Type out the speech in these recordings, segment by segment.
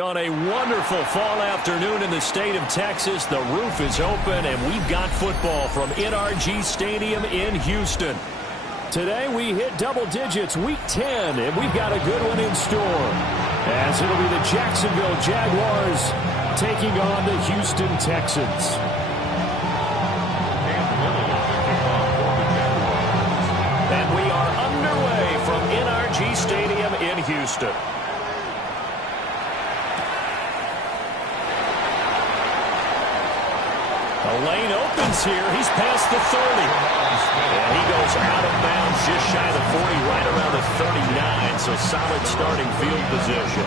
On a wonderful fall afternoon in the state of Texas, the roof is open, and we've got football from NRG Stadium in Houston. Today we hit double digits, week 10, and we've got a good one in store, as it'll be the Jacksonville Jaguars taking on the Houston Texans. And we are underway from NRG Stadium in Houston. The lane opens here. He's past the 30. And he goes out of bounds just shy of the 40, right around the 39. So solid starting field position.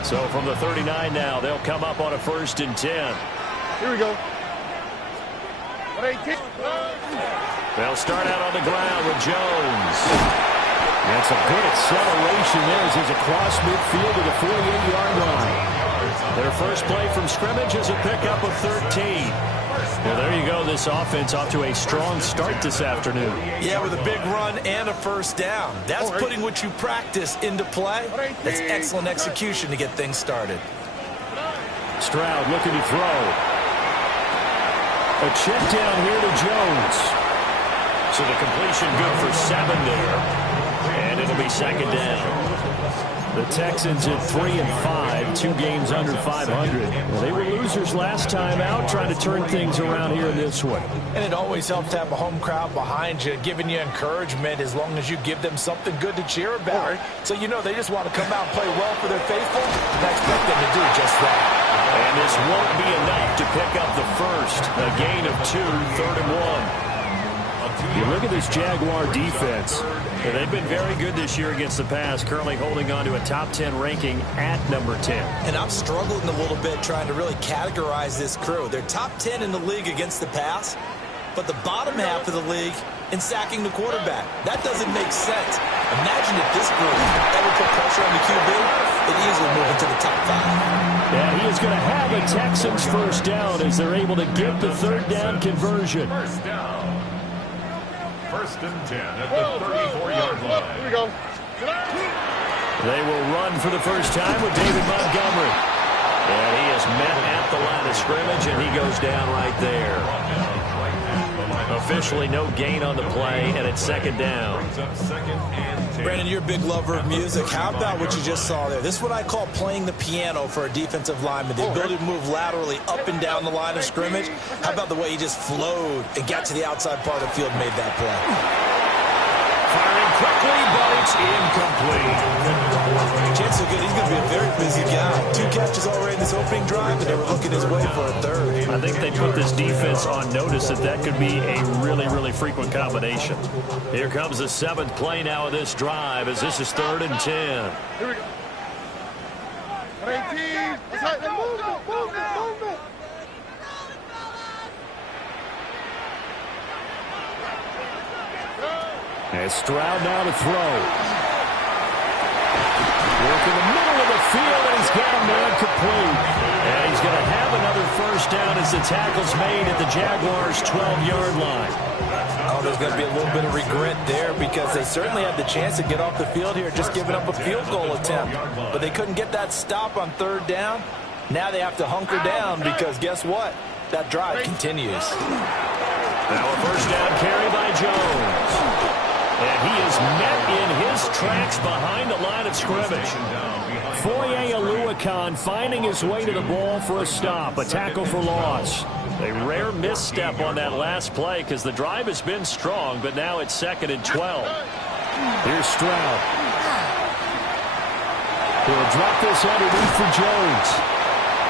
So from the 39 now, they'll come up on a 1st and 10. Here we go. They'll start out on the ground with Jones. And some good acceleration there as he's across midfield to the 48-yard line. Their first play from scrimmage is a pickup of 13. Well, there you go. This offense off to a strong start this afternoon. Yeah, with a big run and a 1st down. That's putting what you practice into play. That's excellent execution to get things started. Stroud looking to throw. A check down here to Jones. So the completion good for 7 there. And it'll be 2nd down. The Texans at 3-5, 2 games under 500. Well, they were losers last time out, trying to turn things around here in this one. And it always helps to have a home crowd behind you, giving you encouragement as long as you give them something good to cheer about. So you know they just want to come out and play well for their faithful, and I expect them to do just that. And this won't be enough to pick up the first. A gain of 2, 3rd and 1. You look at this Jaguar defense. They've been very good this year against the pass, currently holding on to a top 10 ranking at number 10. And I'm struggling a little bit trying to really categorize this crew. They're top 10 in the league against the pass, but the bottom half of the league in sacking the quarterback. That doesn't make sense. Imagine if this group ever put pressure on the QB, they'd easily move into the top 5. Yeah, he is going to have a Texans 1st down as they're able to get the 3rd down conversion. 1st and 10 at the 34-yard line. Here we go. They will run for the first time with David Montgomery. And he is met at the line of scrimmage, and he goes down right there. Officially no gain on the play, and it's 2nd down. Brandon, you're a big lover of music. How about what you just saw there? This is what I call playing the piano for a defensive lineman. The ability to move laterally up and down the line of scrimmage. How about the way he just flowed and got to the outside part of the field and made that play? Firing quickly, but it's incomplete. Chances are good he's going to be a very busy guy. 2 catches already in this opening drive, and they were looking his way for a 3rd. I think they put this defense on notice that could be a really, really frequent combination. Here comes the 7th play now of this drive as this is 3rd and 10. Here we go. 18. Movement. And Stroud now to throw. Work in the middle of the field, and he's got a man complete. And he's going to have another 1st down as the tackle's made at the Jaguars' 12-yard line. Oh, there's going to be a little bit of regret there because they certainly had the chance to get off the field here, just giving up a field goal attempt. But they couldn't get that stop on 3rd down. Now they have to hunker down because guess what? That drive continues. Now a 1st down carry by Jones. And he is met in his tracks behind the line of scrimmage. Foye Oluokun finding his way to the ball for a stop, a tackle for loss. A rare misstep on that last play because the drive has been strong, but now it's 2nd and 12. Here's Stroud. He'll drop this underneath for Jones.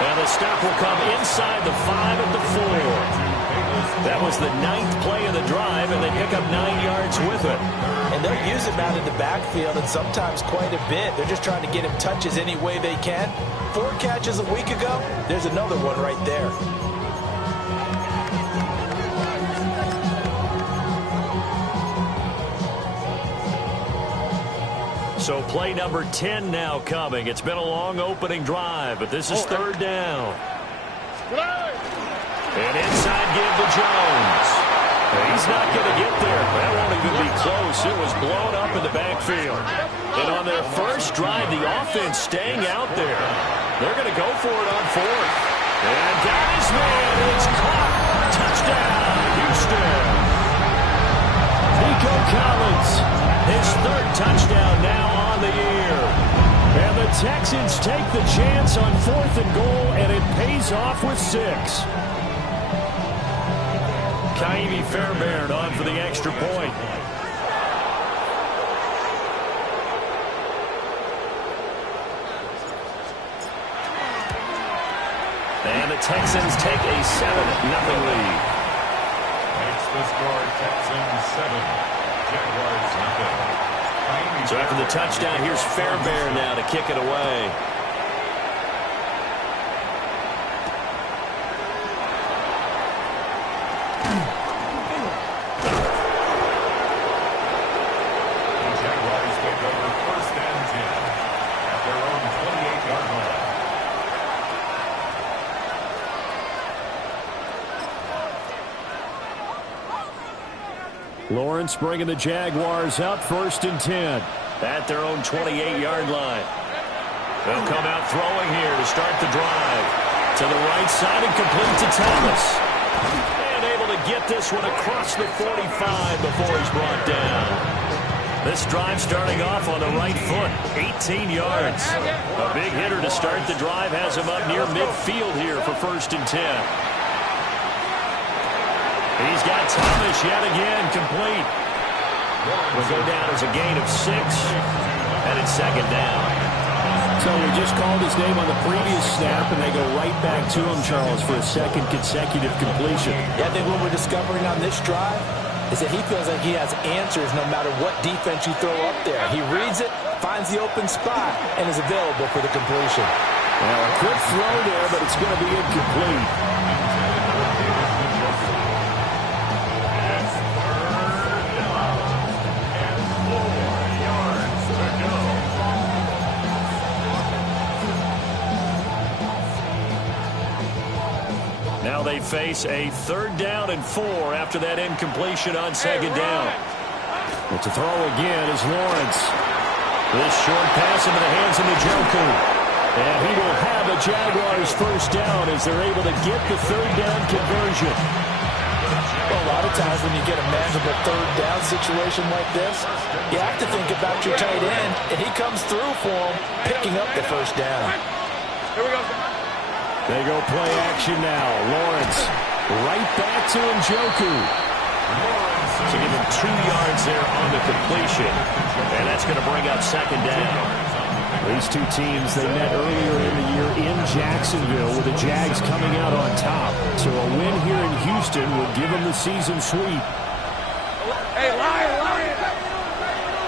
And the stop will come inside the 5 at the 4. That was the 9th play of the drive, and they pick up 9 yards with it. And they'll use him out in the backfield, and sometimes quite a bit. They're just trying to get him touches any way they can. 4 catches a week ago, there's another one right there. So play number 10 now coming. It's been a long opening drive, but this is 3rd down. And inside give to Jones. He's not going to get there. That won't even be close. It was blown up in the backfield. And on their first drive, the offense staying out there. They're going to go for it on fourth. And got his man. It's caught. Touchdown, Houston. Nico Collins, his third touchdown now on the year. And the Texans take the chance on 4th and goal, and it pays off with 6. Ka'imi Fairbairn on for the extra point. And the Texans take a 7-0 lead. Makes the score Texans 7, Jaguars 0. So after the touchdown, here's Fairbairn now to kick it away. The Jaguars take over 1st and 10 at their own 28-yard line. Lawrence bringing the Jaguars up 1st and 10 at their own 28-yard line. They'll come out throwing here to start the drive. To the right side and complete to Thomas. And able to get this one across the 45 before he's brought down. This drive starting off on the right foot, 18 yards. A big hitter to start the drive has him up near midfield here for 1st and 10. He's got Thomas yet again complete. Will go down as a gain of 6, and it's 2nd down. So we just called his name on the previous snap, and they go right back to him, Charles, for a 2nd consecutive completion. Yeah, I think what we're discovering on this drive is that he feels like he has answers no matter what defense you throw up there. He reads it, finds the open spot, and is available for the completion. Well, a quick throw there, but it's going to be incomplete. Now they face a 3rd down and 4 after that incompletion on 2nd down. But to throw again is Lawrence. This short pass into the hands of Njoku. And he will have the Jaguars 1st down as they're able to get the 3rd down conversion. Well, a lot of times when you get a manageable 3rd down situation like this, you have to think about your tight end, and he comes through for him, picking up the 1st down. Here we go. They go play action now. Lawrence right back to Njoku. To give him 2 yards there on the completion. And that's going to bring up 2nd down. These two teams, they met earlier in the year in Jacksonville with the Jags coming out on top. So a win here in Houston would give them the season sweep. Hey, Lion.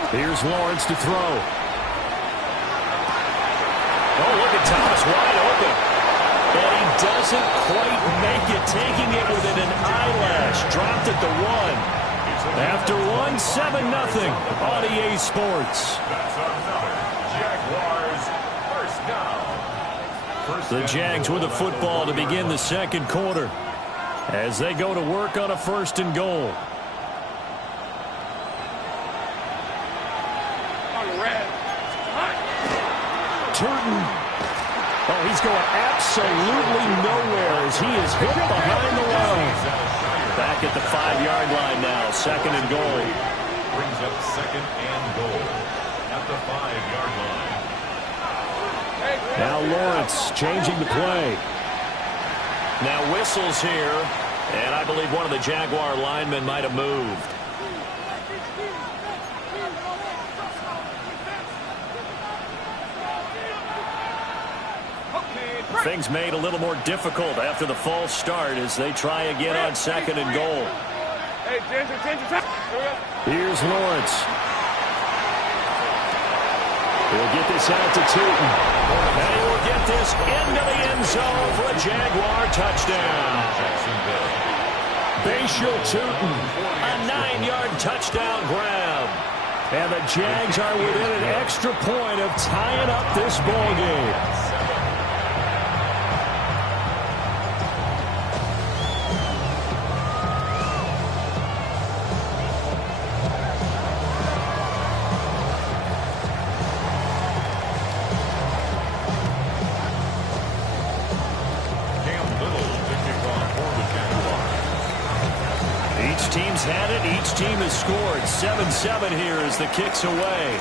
Here's Lawrence to throw. Oh, look at Thomas wide open. And he doesn't quite make it, taking it within an eyelash. Dropped at the 1. After 1, 7-0 on EA Sports. That's another Jaguars 1st down. The Jags with the football to begin the 2nd quarter as they go to work on a 1st and goal. Turton. Oh, he's going absolutely nowhere as he is hit behind the line. Back at the 5-yard line now, 2nd and goal. Brings up 2nd and goal at the 5-yard line. Now Lawrence changing the play. Now whistles here, and I believe one of the Jaguar linemen might have moved. Things made a little more difficult after the false start as they try again on 2nd and goal. Hey, Ginger. Here's Lawrence. He'll get this out to Tootin. And he will get this into the end zone for a Jaguar touchdown. Bashal Tootin, a 9-yard touchdown grab. And the Jags are within an extra point of tying up this ball game. teams had it. Each team has scored. 7-7 here as the kick's away.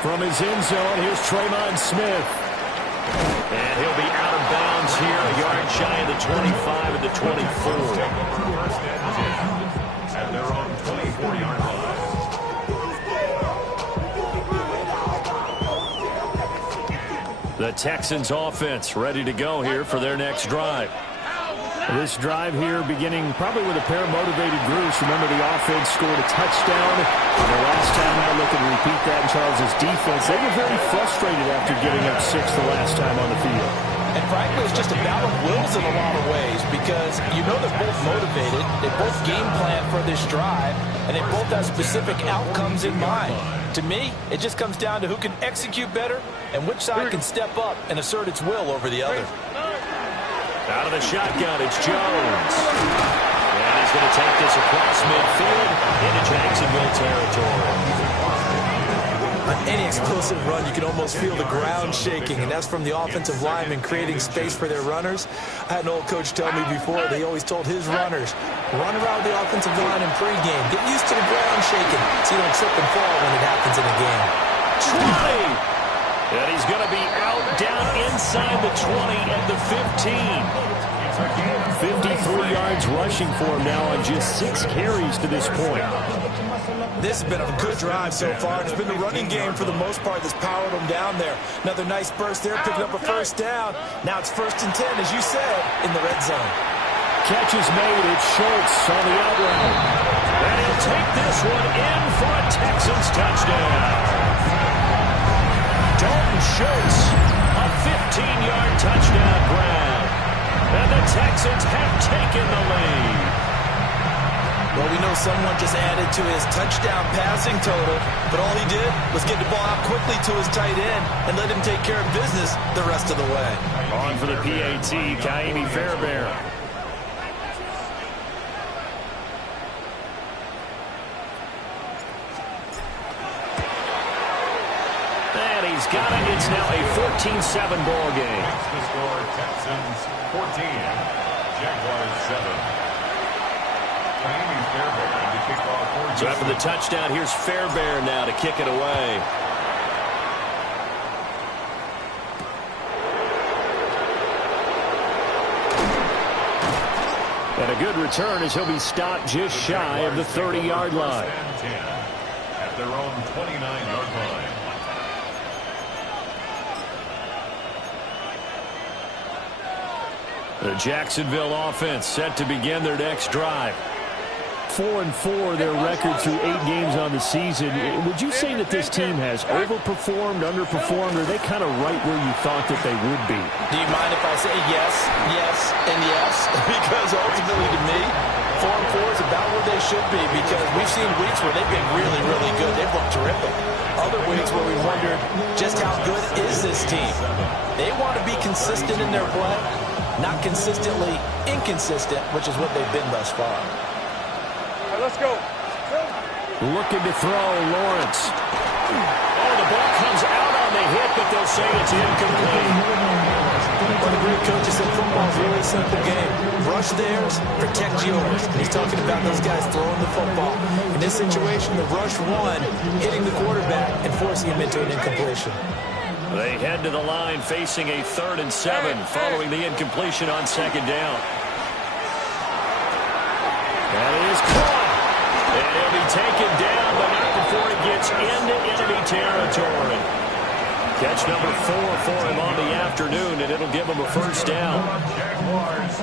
From his end zone, here's Tremon Smith. And he'll be out of bounds here, a yard shy of the 25 and the 24. First and 10 at their own 24-yard line. The Texans offense ready to go here for their next drive. This drive here beginning probably with a pair of motivated Bruce. Remember, the offense scored a touchdown. And the last time I look and repeat that in Charles' defense, they were very frustrated after giving up 6 the last time on the field. And frankly, it's just a battle of wills in a lot of ways because you know they're both motivated. They both game plan for this drive, and they both have specific outcomes in mind. To me, it just comes down to who can execute better and which side can step up and assert its will over the other. Out of the shotgun, it's Jones. And he's going to take this across midfield into Jacksonville territory. On any explosive run, you can almost feel the ground shaking, and that's from the offensive linemen creating space for their runners. I had an old coach tell me before, they always told his runners, run around the offensive line in pregame. Get used to the ground shaking so you don't trip and fall when it happens in a game. 20! And he's going to be out down inside the 20 at the 15. 53 yards rushing for him now on just 6 carries to this point. This has been a good drive so far. It's been the running game for the most part that's powered them down there. Another nice burst there, picking up a first down. Now it's 1st and 10, as you said, in the red zone. Catch is made. It's Schultz on the out route. And he'll take this one in for a Texans touchdown. Dalton Schultz, a 15-yard touchdown grab. And the Texans have taken the lead. Well, we know someone just added to his touchdown passing total, but all he did was get the ball out quickly to his tight end and let him take care of business the rest of the way. On for the PAT, Ka'imi Fairbairn. And he's got it. It's now a 14-7 ball game. Makes the score Texans 14, Jaguars 7. So after the touchdown, here's Fairbairn now to kick it away. And a good return as he'll be stopped just shy of the 30-yard line. At their own 29-yard line. The Jacksonville offense set to begin their next drive. 4-4 their record through 8 games on the season. Would you say that this team has overperformed, underperformed, or are they kind of right where you thought that they would be? Do you mind if I say yes, yes, and yes? Because ultimately to me, 4-4 is about where they should be because we've seen weeks where they've been really, really good. They've looked terrific. Other weeks where we wondered just how good is this team. They want to be consistent in their play, not consistently inconsistent, which is what they've been thus far. Let's go. Looking to throw, Lawrence. Oh, the ball comes out on the hit, but they'll say it's incomplete. One of the great coaches said football is a really simple game. Rush theirs, protect yours. And he's talking about those guys throwing the football. In this situation, the rush one, hitting the quarterback and forcing him into an incompletion. They head to the line facing a 3rd and 7 following the incompletion on 2nd down. That is caught. And he'll be taken down, but not before it gets into enemy territory. Catch number 4 for him on the afternoon, and it'll give him a first down.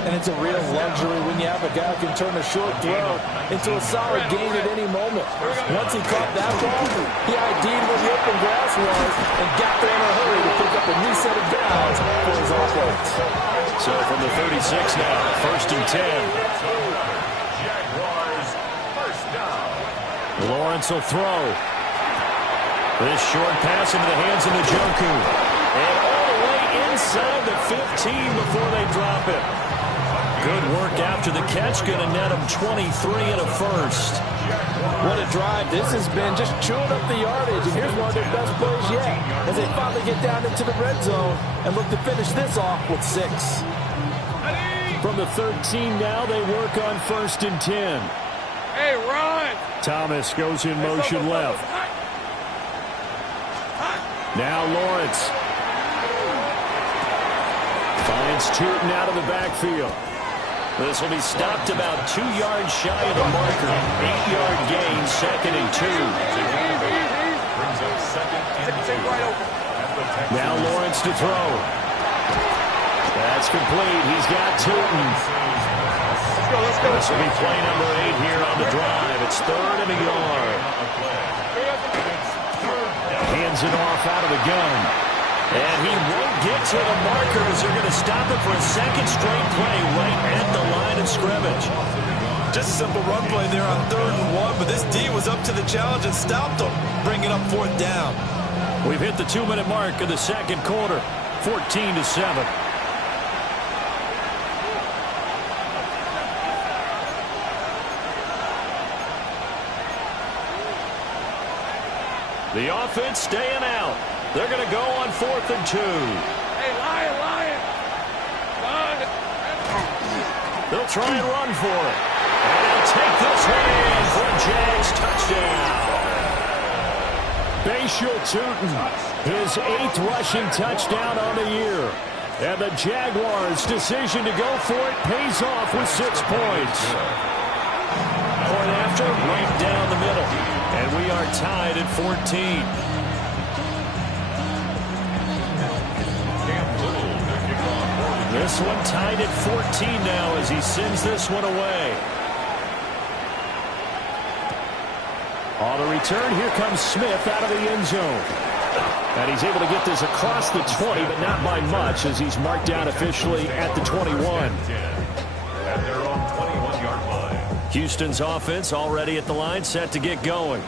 And it's a real luxury when you have a guy who can turn a short throw into a solid gain at any moment. Once he caught that ball, he ID'd where the open grass was and got there in a hurry to pick up a new set of downs for his offense. So from the 36 now, 1st and 10. Lawrence will throw. This short pass into the hands of Njoku. And all the way inside the 15 before they drop it. Good work after the catch. Going to net him 23 and a first. What a drive this has been. Just chewing up the yardage. And here's one of their best plays yet. As they finally get down into the red zone and look to finish this off with 6. From the 13 now, they work on 1st and 10. Hey, run! Thomas goes in motion left. Now Lawrence. Finds Tootin out of the backfield. This will be stopped about 2 yards shy of the marker. 8-yard gain, 2nd and 2. Now Lawrence to throw. That's complete. He's got Tootin. Let's go. This will be play number 8 here on the drive. It's 3rd and a yard. Hands it off out of the gun. And he won't get to the markers. They're going to stop it for a 2nd straight play right at the line of scrimmage. Just a simple run play there on 3rd and 1, but this D was up to the challenge and stopped them, bringing up 4th down. We've hit the 2-minute mark of the 2nd quarter, 14-7. The offense staying out. They're going to go on 4th and 2. Hey, Lion! Run! They'll try and run for it. And they'll take this one in for a Jags touchdown. Bashal Tootin, his 8th rushing touchdown on the year. And the Jaguars' decision to go for it pays off with 6 points. Point after, right down the middle. And we are tied at 14. This one tied at 14 now as he sends this one away. On the return, here comes Smith out of the end zone. And he's able to get this across the 20, but not by much as he's marked down officially at the 21. At their own 21-yard line. Houston's offense already at the line, set to get going.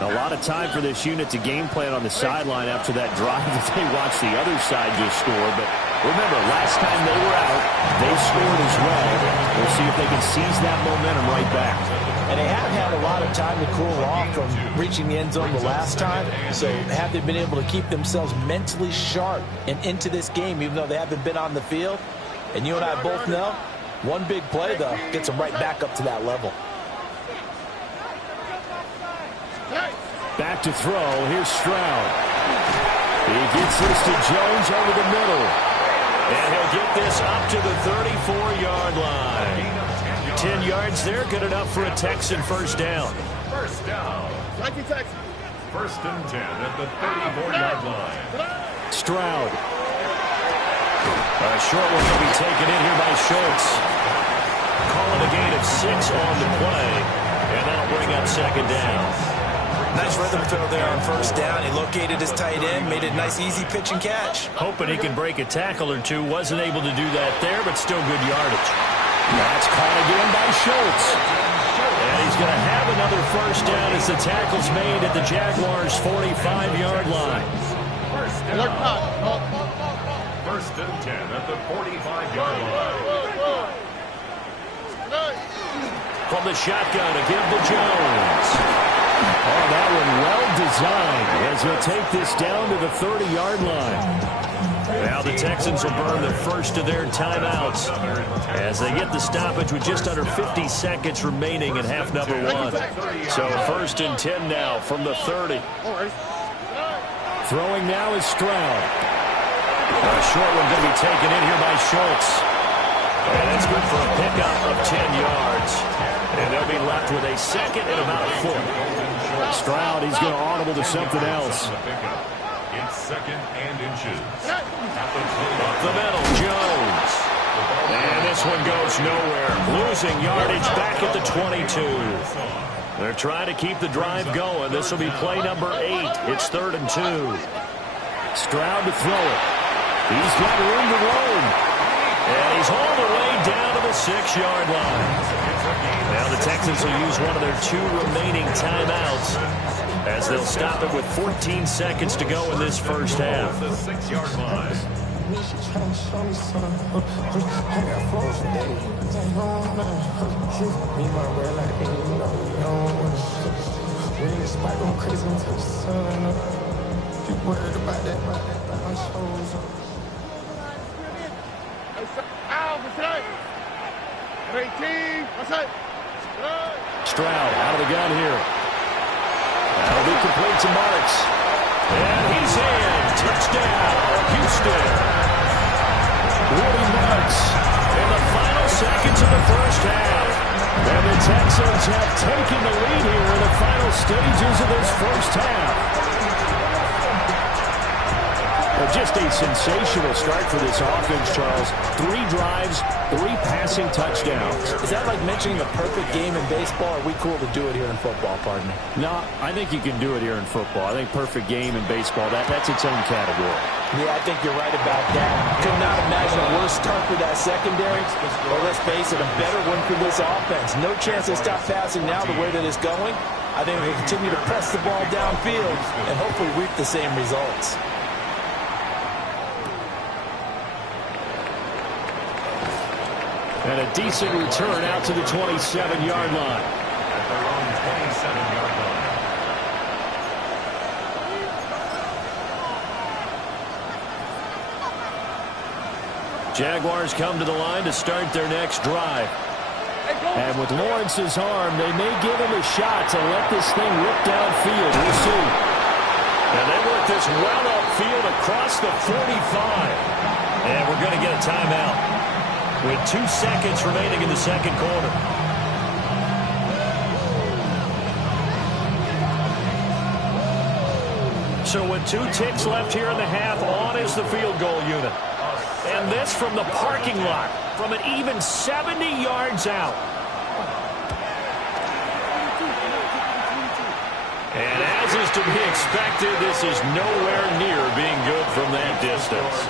A lot of time for this unit to game plan on the sideline after that drive that they watched the other side just score. But remember, last time they were out, they scored as well. We'll see if they can seize that momentum right back. And they have had a lot of time to cool off from reaching the end zone the last time. So have they been able to keep themselves mentally sharp and into this game, even though they haven't been on the field? And you and I both know, one big play, though, gets them right back up to that level. Back to throw. Here's Stroud. He gets this to Jones over the middle. And he'll get this up to the 34-yard line. 10 yards there, good enough for a Texan first down. First down. 1st and 10 at the 34-yard line. Stroud. A short one will be taken in here by Schultz. Calling a gain of 6 on the play. And that'll bring up 2nd down. Nice rhythm throw there on 1st down. He located his tight end, made it a nice, easy pitch and catch. Hoping he can break a tackle or two. Wasn't able to do that there, but still good yardage. That's caught again by Schultz. And he's going to have another first down as the tackle's made at the Jaguars' 45-yard line. First down. 1st and 10 at the 45-yard line. From the shotgun, a give to Jones. Oh, that one well designed as he'll take this down to the 30-yard line. Now the Texans will burn the first of their timeouts as they get the stoppage with just under 50 seconds remaining in half number 1. So 1st and 10 now from the 30. Throwing now is Stroud. A short one going to be taken in here by Schultz. And it's good for a pickup of 10 yards. And they'll be left with a 2nd and about a foot. Stroud, he's going to audible to something else. It's 2nd and inches. Up the middle, Jones. And this one goes nowhere. Losing yardage back at the 22. They're trying to keep the drive going. This will be play number 8. It's 3rd and 2. Stroud to throw it. He's got room to roam. And he's all the way down to the 6-yard line. Now the Texans will use one of their 2 remaining timeouts as they'll stop it with 14 seconds to go in this first half. The 6-yard line. Ow! Stroud out of the gun here. That'll be complete to Marks. And he's in. Touchdown, Houston. Woody Marks in the final seconds of the first half. And the Texans have taken the lead here in the final stages of this first half. Well, just a sensational start for this offense, Charles. 3 drives, 3 passing touchdowns. Is that like mentioning the perfect game in baseball? Or are we cool to do it here in football, pardon me? No, I think you can do it here in football. I think perfect game in baseball, that's its own category. Yeah, I think you're right about that. Could not imagine a worse start for that secondary. Or let's face it, a better one for this offense. No chance to stop passing now the way that it's going. I think we'll continue to press the ball downfield and hopefully reap the same results. And a decent return out to the 27-yard line. At their own 27-yard line. Jaguars come to the line to start their next drive. And with Lawrence's arm, they may give him a shot to let this thing rip downfield. We'll see. And they work this well upfield across the 45. And we're going to get a timeout with 2 seconds remaining in the second quarter. So with 2 ticks left here in the half, on is the field goal unit. And this from the parking lot, from an even 70 yards out. And as is to be expected, this is nowhere near being good from that distance.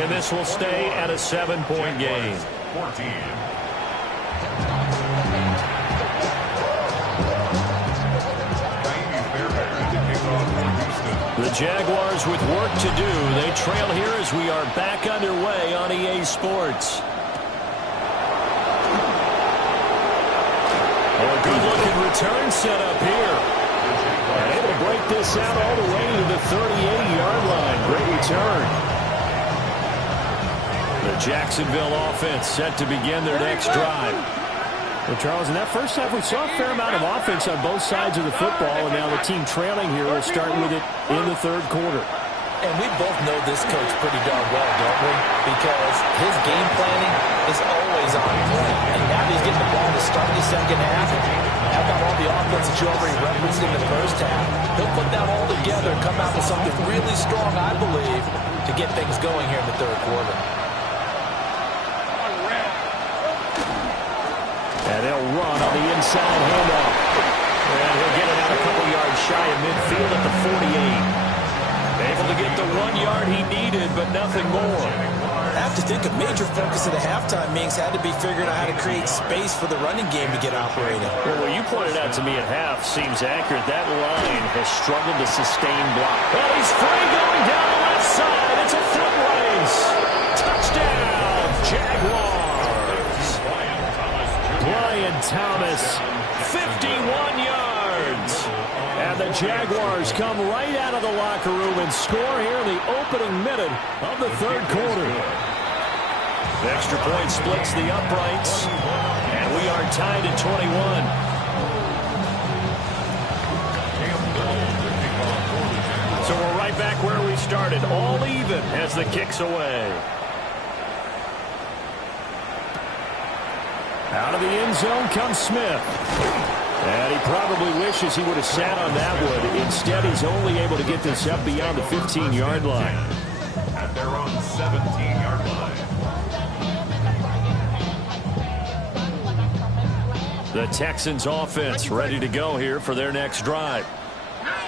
And this will stay at a 7-point game. 14. The Jaguars with work to do. They trail here as we are back underway on EA Sports. A good-looking return set up here. And able to break this out all the way to the 38-yard line. Great return. The Jacksonville offense set to begin their next drive. Well, Charles, in that first half, we saw a fair amount of offense on both sides of the football, and now the team trailing here will start with it in the third quarter. And we both know this coach pretty darn well, don't we? Because his game planning is always on point. And now he's getting the ball to start the second half. How about all the offense that you already referenced in the first half? He'll put that all together and come out with something really strong, I believe, to get things going here in the third quarter. And they'll run on the inside handoff. And he'll get it out a couple yards shy of midfield at the 48. Able to get the 1 yard he needed, but nothing more. I have to think a major focus of the halftime meetings had to be figuring out how to create space for the running game to get operating. Well, what you pointed out to me at half seems accurate. That line has struggled to sustain block. Well, he's free going down the left side. It's a foot race. Touchdown, Jaguars. Brian Thomas, 51 yards. And the Jaguars come right out of the locker room and score here in the opening minute of the third quarter. The extra point splits the uprights, and we are tied at 21. So we're right back where we started, all even as the kick's away. Out of the end zone comes Smith. And he probably wishes he would have sat on that one. Instead, he's only able to get this up beyond the 15-yard line. At their own 17-yard line. The Texans offense ready to go here for their next drive.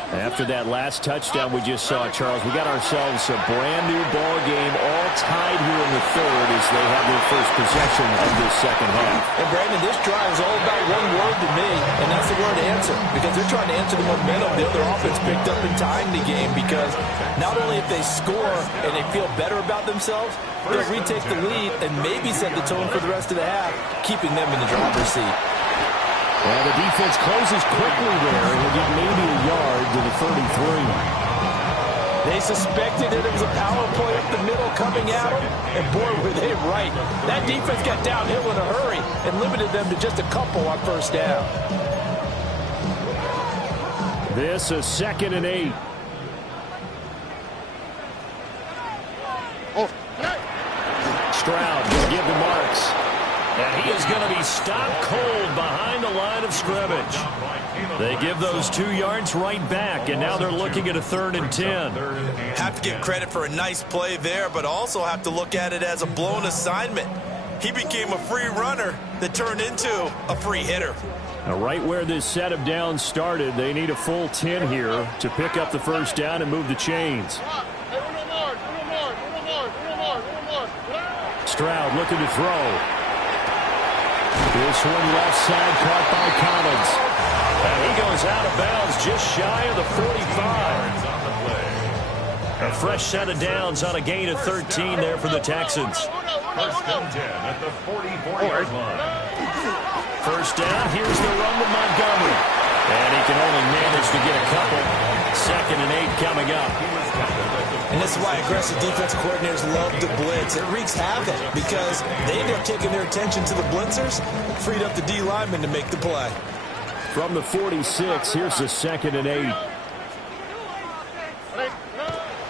After that last touchdown we just saw, Charles, we got ourselves a brand new ball game, all tied here in the third as they have their first possession of this second half. And Brandon, this drive is all about one word to me, and that's the word answer. Because they're trying to answer the momentum the other offense picked up in tying the game. Because not only if they score and they feel better about themselves, they'll retake the lead and maybe set the tone for the rest of the half, keeping them in the driver's seat. Well, the defense closes quickly there, and he'll get maybe a yard to the 33. They suspected that it was a power play up the middle coming coming at them, and boy, were they right. That defense got downhill in a hurry and limited them to just a couple on first down. This is 2nd and 8. Stroud will give the marks. And he is going to be stopped cold behind the line of scrimmage. They give those 2 yards right back, and now they're looking at a 3rd and 10. Have to give credit for a nice play there, but also have to look at it as a blown assignment. He became a free runner that turned into a free hitter. Now, right where this set of downs started, they need a full 10 here to pick up the first down and move the chains. Stroud looking to throw. This one left side caught by Collins. And he goes out of bounds just shy of the 45. A fresh set of downs on a gain of 13 there for the Texans. First and 10 at the 44-yard line. First down, here's the run with Montgomery. And he can only manage to get a couple. 2nd and 8 coming up. And this is why aggressive defensive coordinators love to blitz. It wreaks havoc because they end up taking their attention to the blitzers, freed up the D lineman to make the play. From the 46, here's the 2nd and 8.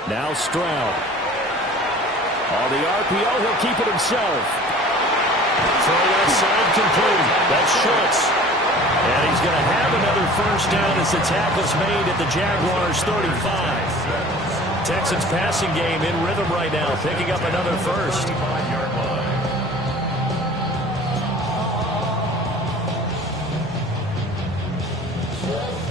Now Stroud. On the RPO, he'll keep it himself. Throw that side complete. That's Schultz. And he's going to have another first down as the tackle's made at the Jaguars' 35. Texans passing game in rhythm right now, picking up another first.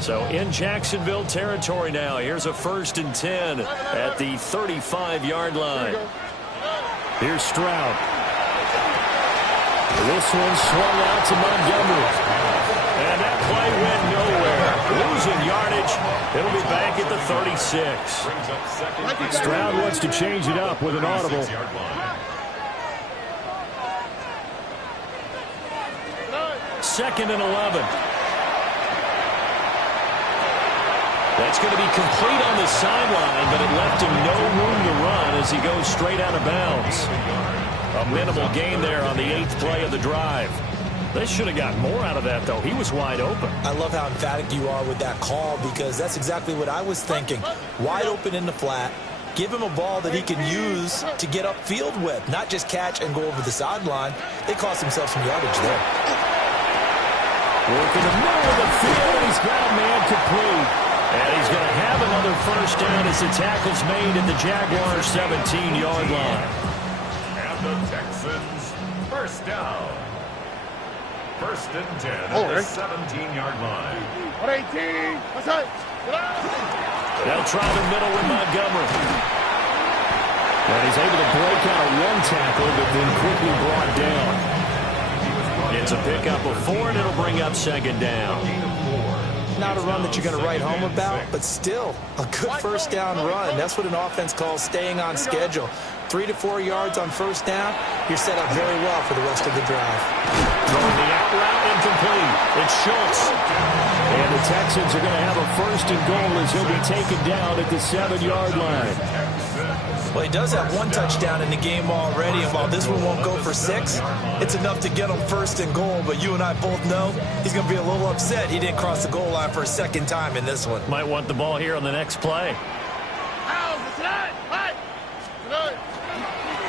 So in Jacksonville territory now. Here's a 1st and 10 at the 35-yard line. Here's Stroud. This one swung out to Montgomery. And that play went nowhere. Losing yardage. It'll be back at the 36. Stroud wants to change it up with an audible. 2nd and 11. That's going to be complete on the sideline, but it left him no room to run as he goes straight out of bounds. A minimal gain there on the 8th play of the drive. They should have gotten more out of that, though. He was wide open. I love how emphatic you are with that call because that's exactly what I was thinking. Wide open in the flat. Give him a ball that he can use to get upfield with, not just catch and go over the sideline. They cost themselves some yardage there. Working the middle of the field. He's got a man complete. And he's going to have another first down as the tackle's made at the Jaguars' 17-yard line. And the Texans first down. 1st and 10 at the 17-yard line. 118. What's that? They'll try the middle with Montgomery. And he's able to break out one tackle, but then quickly brought down. It's a pickup of 4, and it'll bring up 2nd down. Not a run that you're going to write home about, but still a good first down run. That's what an offense calls staying on schedule. 3 to 4 yards on first down, you're set up very well for the rest of the drive. Throwing the out route incomplete. It's Schultz. And the Texans are going to have a 1st and goal as he'll be taken down at the 7-yard line. Well, he does have 1 touchdown in the game already, and while this one won't go for 6, it's enough to get him 1st and goal. But you and I both know he's going to be a little upset he didn't cross the goal line for a 2nd time in this one. Might want the ball here on the next play.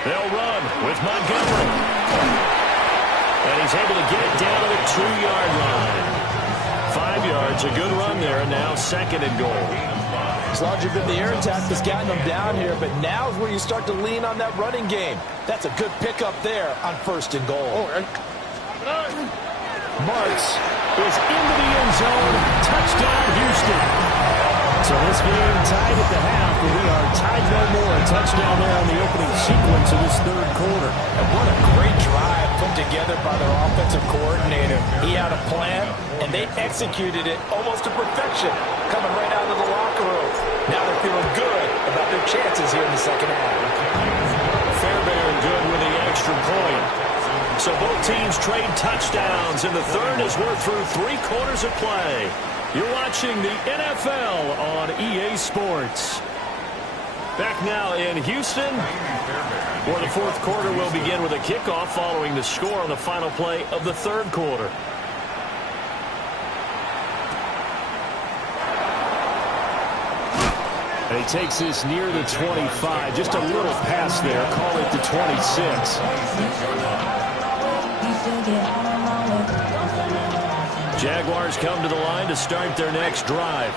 They'll run with Montgomery. And he's able to get it down to the 2-yard line. 5 yards, a good run there, and now 2nd and goal. It's largely been the air attack that's gotten them down here, but now is where you start to lean on that running game. That's a good pickup there on 1st and goal. Marks is into the end zone. Touchdown, Houston. So this game tied at the half, but we are tied no more. A touchdown there on the opening sequence of this 3rd quarter. And what a great drive put together by their offensive coordinator. He had a plan, and they executed it almost to perfection, coming right out of the locker room. Now they're feeling good about their chances here in the 2nd half. Fairbairn good with the extra point. So both teams trade touchdowns, and the 3rd as we're through 3 quarters of play. You're watching the NFL on EA Sports. Back now in Houston, where the fourth quarter will begin with a kickoff following the score on the final play of the third quarter. And he takes this near the 25. Just a little pass there. Call it the 26. Jaguars come to the line to start their next drive.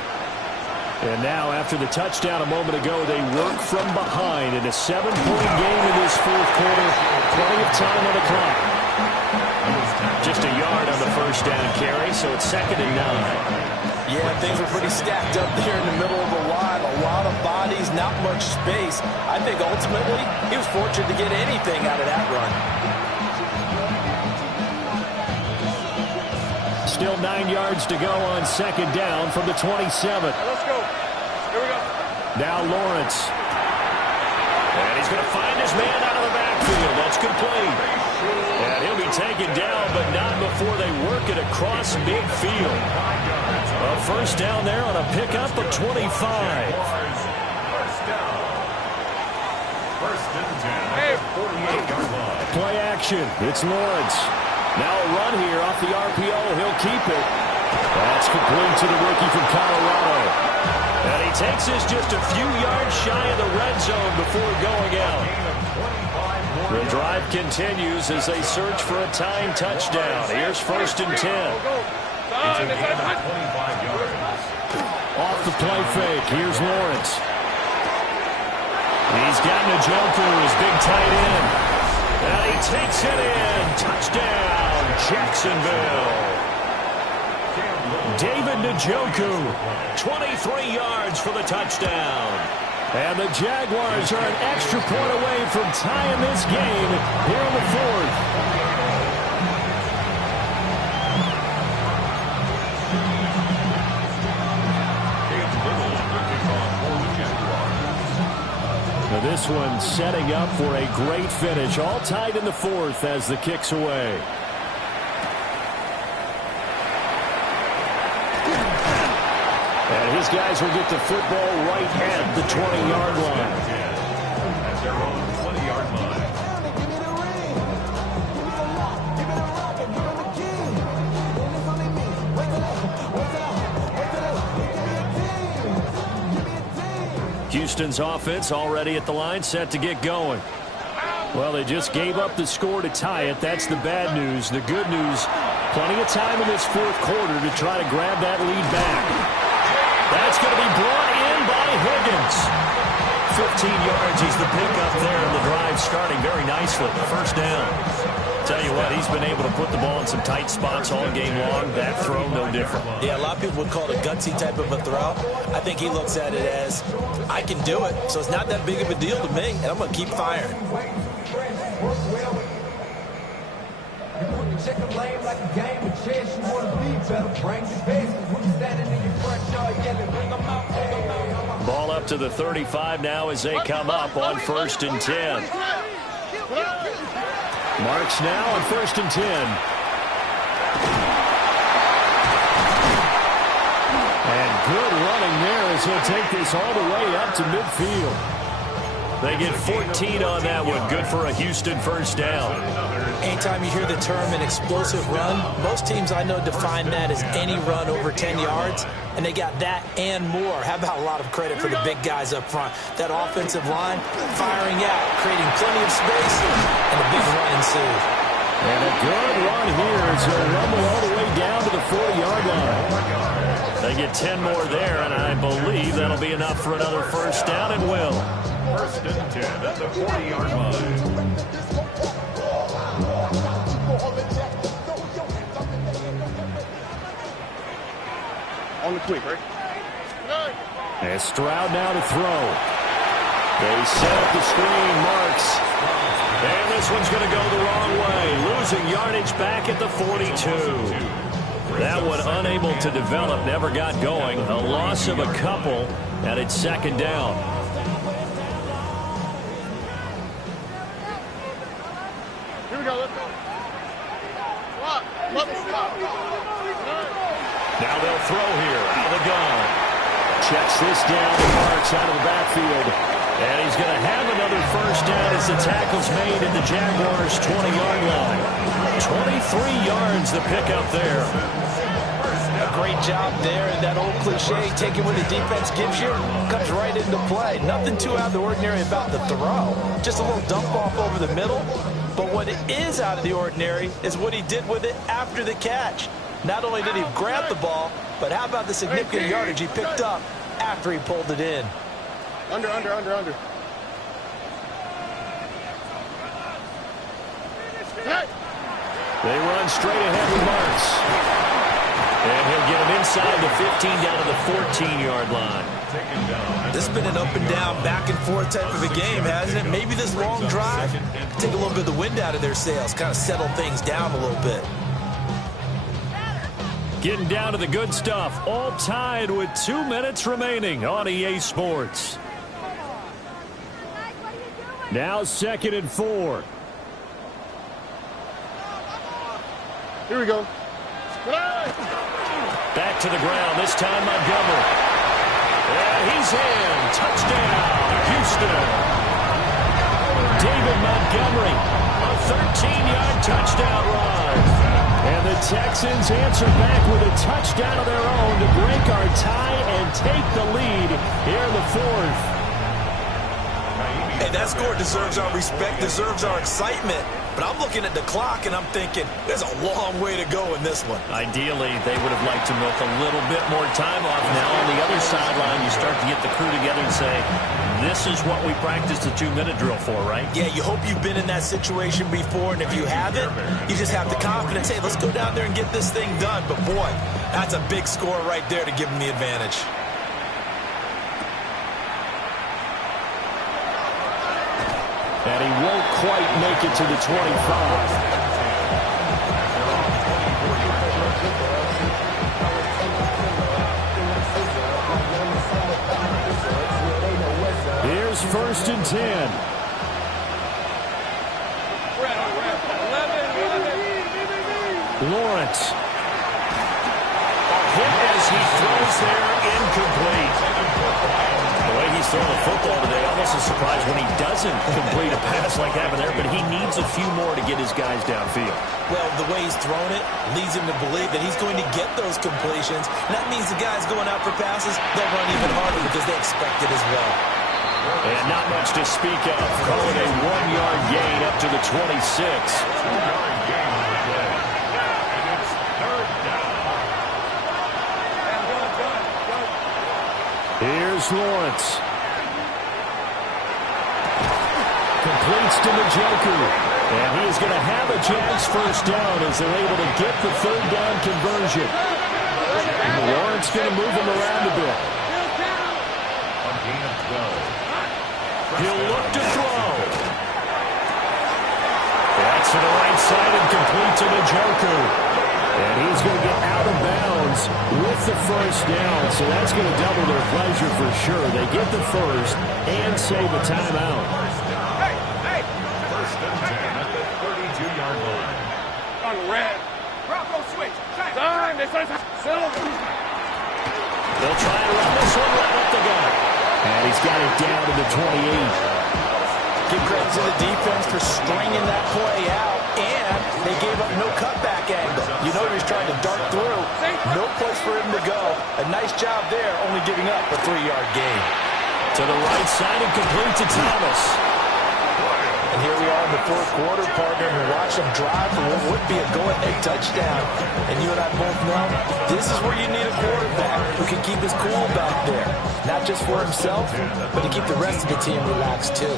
And now, after the touchdown a moment ago, they work from behind in a 7-point game in this fourth quarter. Plenty of time on the clock. Just a yard on the first down carry, so it's 2nd and 9. Yeah, things were pretty stacked up there in the middle of the line. A lot of bodies, not much space. I think ultimately he was fortunate to get anything out of that run. Still 9 yards to go on 2nd down from the 27. Let's go. Here we go. Now Lawrence. And he's going to find his man out of the backfield. That's complete. And he'll be taken down, but not before they work it across midfield. A first down there on a pickup of 25. First down. 1st and 10 at the 48-yard line. Play action. It's Lawrence. Now a run here off the RPO. He'll keep it. That's complete to the rookie from Colorado. And he takes this just a few yards shy of the red zone before going out. The drive continues as they search for a tying touchdown. Here's 1st and 10. Off the play fake. Here's Lawrence. He's got Njoku, his big tight end. And he takes it in. Touchdown, Jacksonville. David Njoku, 23 yards for the touchdown. And the Jaguars are an extra point away from tying this game here in the fourth. Now this one setting up for a great finish. All tied in the fourth as the kick's away. And his guys will get the football right at the 20-yard line. At their own 20-yard line. Houston's offense already at the line, set to get going. Well, they just gave up the score to tie it. That's the bad news. The good news, plenty of time in this fourth quarter to try to grab that lead back. That's going to be brought in by Higgins. 15 yards, he's the pickup there, and the drive starting very nicely. First down. Tell you what, he's been able to put the ball in some tight spots all game long. That throw, no different. Yeah, a lot of people would call it a gutsy type of a throw. I think he looks at it as, I can do it, so it's not that big of a deal to me, and I'm going to keep firing. Ball up to the 35 now as they come up on 1st and 10. Marks now on 1st and 10. And good running there as he'll take this all the way up to midfield. They get 14 on that one. Good for a Houston first down. Anytime you hear the term an explosive run, most teams I know define that as any run over 10 yards, and they got that and more. How about a lot of credit for the big guys up front? That offensive line firing out, creating plenty of space, and a big run ensued. And a good run here as he'll rumble all the way down to the 40-yard line. They get 10 more there, and I believe that'll be enough for another first down, and will. 1st and 10 at the 40-yard line. On the quick, right? And Stroud now to throw. They set up the screen, Marks. And this one's going to go the wrong way. Losing yardage back at the 42. That one unable to develop, never got going. A loss of a couple, and it's 2nd down. Here we go, let's go. Now they'll throw here, out of the gun. Checks this down to Marks out of the backfield. And he's going to have another first down as the tackle's made at the Jaguars' 20-yard line. 23 yards the pickup there. A great job there, and that old cliche, taking what the defense gives you, comes right into play. Nothing too out of the ordinary about the throw. Just a little dump off over the middle. But what is out of the ordinary is what he did with it after the catch. Not only did he grab the ball, but how about the significant yardage he picked up after he pulled it in? Under. They run straight ahead with Martz. And he'll get him inside the 15 down to the 14-yard line. This has been an up and down, back and forth type of a game, hasn't it? Maybe this long drive take a little bit of the wind out of their sails, kind of settle things down a little bit. Getting down to the good stuff, all tied with 2 minutes remaining on EA Sports. Now 2nd and 4. Here we go. Back to the ground, this time Montgomery. And he's in. Touchdown, Houston. David Montgomery, a 13-yard touchdown run. And the Texans answer back with a touchdown of their own to break our tie and take the lead here in the 4th. Hey, that score deserves our respect, deserves our excitement. But I'm looking at the clock, and I'm thinking, there's a long way to go in this one. Ideally, they would have liked to milk a little bit more time off. Now, on the other sideline, you start to get the crew together and say, this is what we practiced the 2-minute drill for, right? Yeah, you hope you've been in that situation before, and if you haven't, you just have the confidence, hey, let's go down there and get this thing done. But, boy, that's a big score right there to give them the advantage. And he won't quite make it to the 25. Here's 1st and 10. Lawrence. A hit as he throws there, incomplete. The way he's throwing the football today, almost a surprise when he doesn't complete a pass like that there, but he needs a few more to get his guys downfield. Well, the way he's thrown it leads him to believe that he's going to get those completions. And that means the guys going out for passes, they'll run even harder because they expect it as well. And not much to speak of. Call it a 1-yard gain up to the 26. 2-yard gain on the play. And it's 3rd down. Here's Lawrence. Completes to Njoku. And he is going to have a Jags first down as they're able to get the 3rd down conversion. And Lawrence going to move him around a bit. A gain of 12. He'll look to throw. That's to the right side and complete to Njoku. And he's going to get out of bounds with the first down. So that's going to double their pleasure for sure. They get the first and save a timeout. Hey! 1st and 10 at the 32-yard line. On red. Bravo switch. Time. Settle. They'll try and run this one right up the gut. And he's got it down to the 28. Give credit to the defense for stringing that play out, and they gave up no cutback angle. You know he was trying to dart through. No place for him to go. A nice job there, only giving up a 3-yard gain. To the right side and complete to Thomas. And here we are in the 4th quarter, partner, and watch them drive for what would be a go-ahead touchdown. And you and I both know this is where you need a quarterback who can keep his cool back there. Not just for himself, but to keep the rest of the team relaxed too.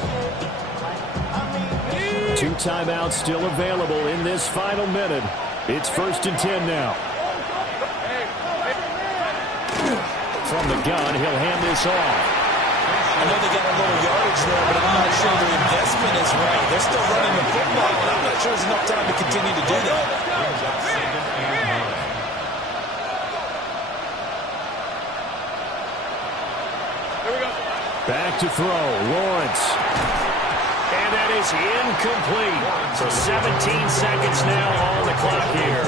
2 timeouts still available in this final minute. It's 1st and 10 now. From the gun, he'll hand this off. I know they got a little yardage there, but I'm not sure their investment is right. They're still running the football, and I'm not sure there's enough time to continue to do that. Here we go. Back to throw, Lawrence. And that is incomplete. So 17 seconds now on the clock here.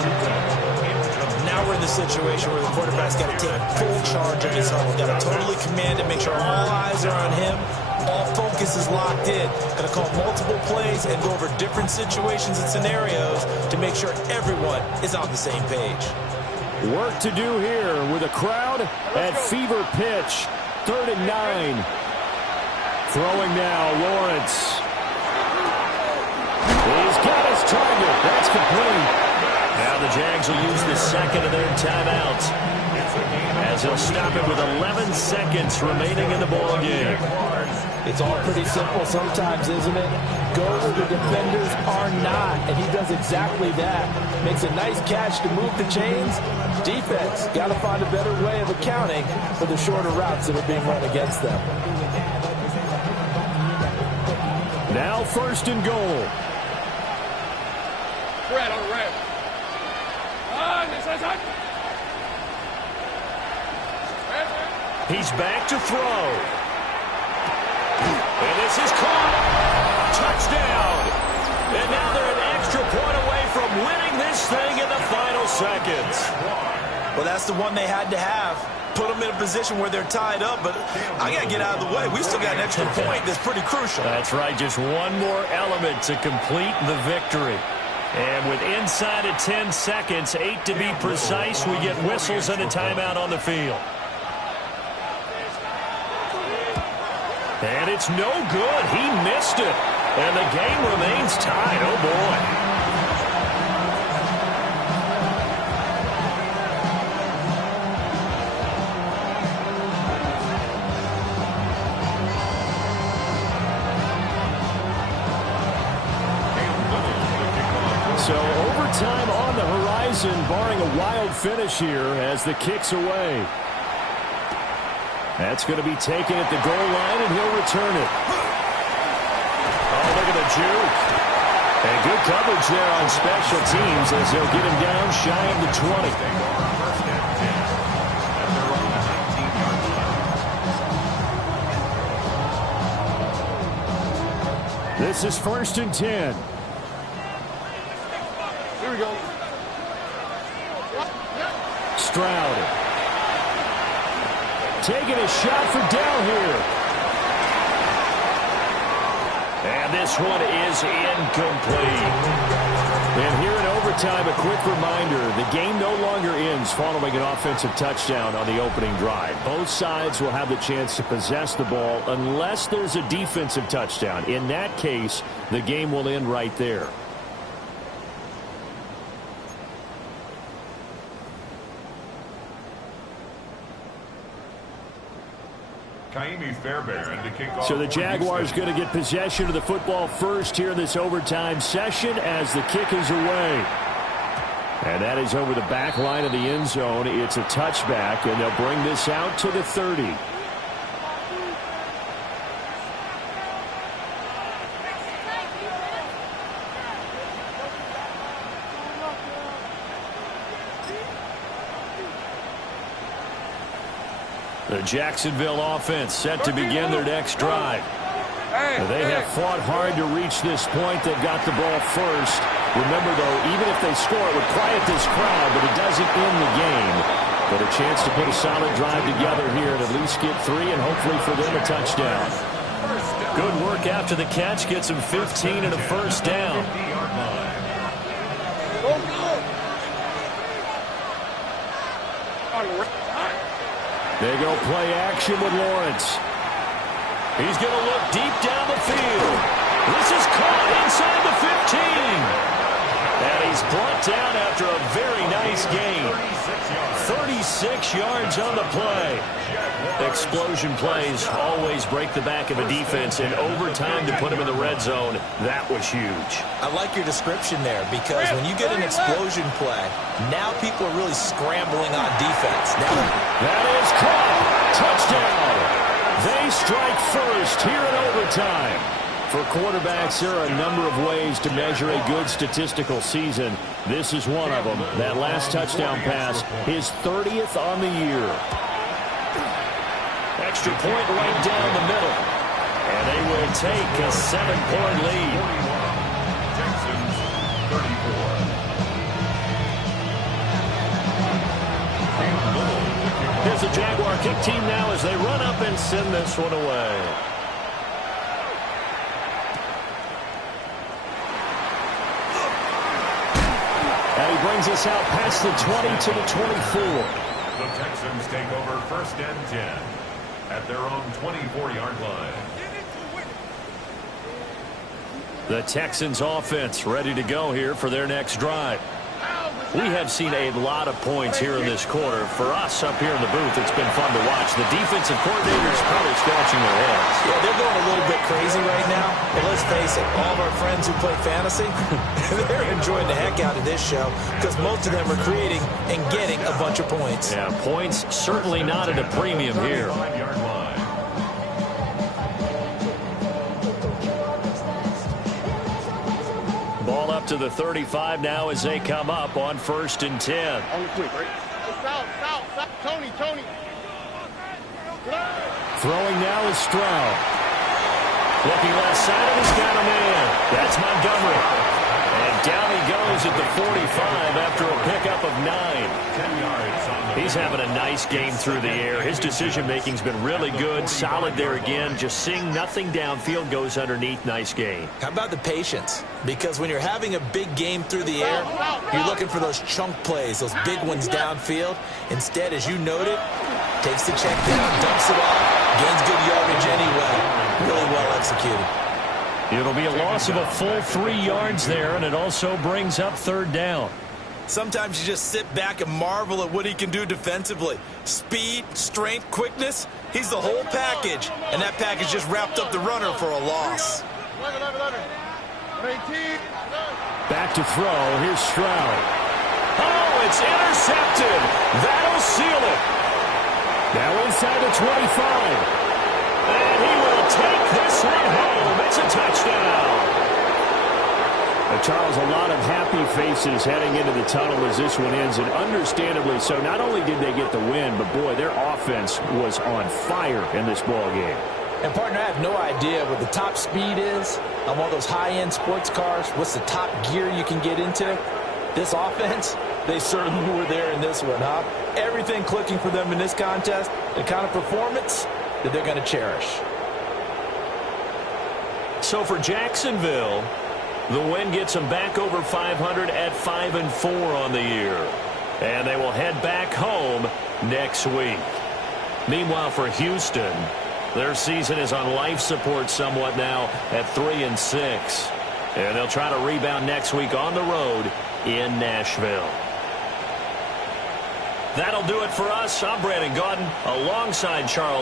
Now we're in the situation where the quarterback's got to take full charge of his huddle. Got to totally command it, make sure all eyes are on him. All focus is locked in. Going to call multiple plays and go over different situations and scenarios to make sure everyone is on the same page. Work to do here with a crowd at fever pitch. 3rd and 9. Throwing now, Lawrence. He's got his target. That's complete. Now the Jags will use the second of their timeouts, as he'll stop it with 11 seconds remaining in the ball game. It's all pretty simple sometimes, isn't it? Go where the defenders are not, and he does exactly that. Makes a nice catch to move the chains. Defense got to find a better way of accounting for the shorter routes that are being run against them. Now 1st and goal. Red on red. He's back to throw. And this is caught. Touchdown. And now they're an extra point away from winning this thing in the final seconds. Well, that's the one they had to have. Put them in a position where they're tied up, but I got to get out of the way. We still got an extra point that's pretty crucial. That's right. Just one more element to complete the victory. And with inside of 10 seconds, 8 to be precise, we get whistles and a timeout on the field. And it's no good. He missed it. And the game remains tied. Oh, boy. So overtime on the horizon, barring a wild finish here as the kick's away. That's going to be taken at the goal line, and he'll return it. Oh, look at the juke. And good coverage there on special teams as they'll get him down shy of the 20. This is 1st and 10. Here we go. Stroud. Taking a shot for Dell here. And this one is incomplete. And here in overtime, a quick reminder, the game no longer ends following an offensive touchdown on the opening drive. Both sides will have the chance to possess the ball unless there's a defensive touchdown. In that case, the game will end right there. Fairbairn to kick off. So the Jaguars going to get possession of the football first here in this overtime session as the kick is away. And that is over the back line of the end zone. It's a touchback, and they'll bring this out to the 30. The Jacksonville offense set to begin their next drive. They have fought hard to reach this point. They've got the ball first. Remember, though, even if they score, it would quiet this crowd, but it doesn't end the game. But a chance to put a solid drive together here and at least get 3 and hopefully for them a touchdown. Good work after the catch. Gets them 15 and a first down. They go play action with Lawrence. He's going to look deep down the field. This is caught inside the 15. And he's brought down after a very nice gain. 36 yards on the play. Explosion plays always break the back of a defense, and overtime to put him in the red zone, that was huge. I like your description there, because when you get an explosion play, now people are really scrambling on defense. Now that is caught. Touchdown. They strike first here in overtime. For quarterbacks, there are a number of ways to measure a good statistical season. This is one of them. That last touchdown pass, his 30th on the year. Extra point right down the middle. And they will take a 7-point lead. Texans 34. Here's the Jaguar kick team now as they run up and send this one away. brings us out past the 20 to the 24. The Texans take over 1st and 10 at their own 24-yard line. The Texans offense ready to go here for their next drive. We have seen a lot of points here in this quarter. For us up here in the booth, it's been fun to watch. The defensive coordinators probably scratching their heads. Yeah, they're going a little bit crazy right now. But let's face it, all of our friends who play fantasy, they're enjoying the heck out of this show because most of them are creating and getting a bunch of points. Yeah, points certainly not at a premium here. 35-yard line. Ball up to the 35 now as they come up on 1st and 10. On the quick, right? South. Tony. Throwing now is Stroud. Looking left side, and he's got a man. That's Montgomery. And down he goes at the 45 after a pickup of 9. 10 yards on the He's having a nice game through the air. His decision-making's been really good. Solid there again. Just seeing nothing downfield goes underneath. Nice game. How about the patience? Because when you're having a big game through the air, you're looking for those chunk plays, those big ones downfield. Instead, as you noted, takes the check down, dumps it off, gains good yardage anyway. Really well executed. It'll be a loss of a full 3 yards there, and it also brings up 3rd down. Sometimes you just sit back and marvel at what he can do defensively. Speed, strength, quickness, he's the whole package. And that package just wrapped up the runner for a loss. Back to throw. Here's Stroud. Oh, it's intercepted. That'll seal it. Now inside the 25. And he will take this one home. It's a touchdown. Charles, a lot of happy faces heading into the tunnel as this one ends, and understandably so. Not only did they get the win, but, boy, their offense was on fire in this ball game. And, partner, I have no idea what the top speed is on one of those high-end sports cars. What's the top gear you can get into? This offense, they certainly were there in this one, huh? Everything clicking for them in this contest, the kind of performance that they're going to cherish. So for Jacksonville, the win gets them back over 500 at 5-4 on the year. And they will head back home next week. Meanwhile, for Houston, their season is on life support somewhat now at 3-6. And they'll try to rebound next week on the road in Nashville. That'll do it for us. I'm Brandon Gaudin alongside Charles